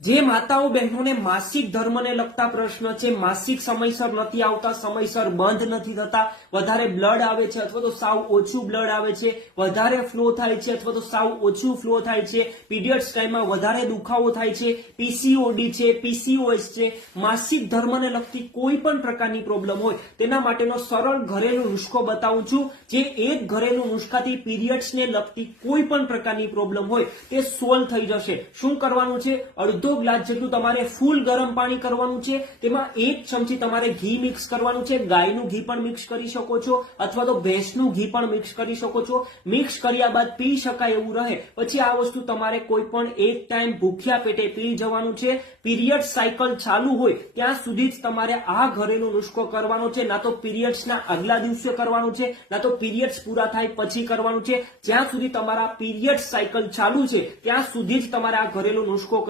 જે માતાઓ બહેનોને માસિક ધર્મને લગતા પ્રશ્ન છે, માસિક સમયસર નથી આવતા, સમયસર બંધ નથી થતા, વધારે બ્લડ આવે છે અથવા તો સાવ ઓછું બ્લડ આવે છે, વધારે ફ્લો થાય છે અથવા તો સાવ ઓછું ફ્લો થાય છે, પીરિયડ્સ ટાઈમમાં વધારે દુખાવો થાય છે, પીસીઓડી છે, પીસીઓએસ છે, માસિક ધર્મને લગતી કોઈ પણ પ્રકારની પ્રોબ્લેમ હોય તેના માટેનો સરળ ઘરેલું નુસ્ખો બતાવું છું, જે એક ઘરેલું નુસ્ખાથી પીરિયડ્સને લગતી કોઈ પણ પ્રકારની પ્રોબ્લેમ હોય તે સોલ્વ થઈ જશે. શું કરવાનું છે? અડધો ગ્લાસ જેટલું તમારે ફૂલ ગરમ પાણી કરવાનું છે, તેમાં 1 ચમચી તમારે ઘી મિક્સ કરવાનું છે. ગાયનું ઘી પણ મિક્સ કરી શકો છો અથવા તો ભેંસનું ઘી પણ મિક્સ કરી શકો છો. મિક્સ કર્યા બાદ પી શકાય એવું રહે પછી આ વસ્તુ તમારે કોઈ પણ એક ટાઈમ ભૂખ્યા પેટે પી જવાનું છે. પીરિયડ સાયકલ ચાલુ હોય ત્યાં સુધી જ તમારે આ ઘરેલું નુસ્ખો કરવાનો છે. ના તો પીરિયડ્સના આગલા દિવસે કરવાનું છે, ના તો પીરિયડ્સ પૂરા થાય પછી કરવાનું છે. જ્યાં સુધી તમારા પીરિયડ સાયકલ ચાલુ છે ત્યાં સુધી જ તમારે આ ઘરેલું નુસ્ખો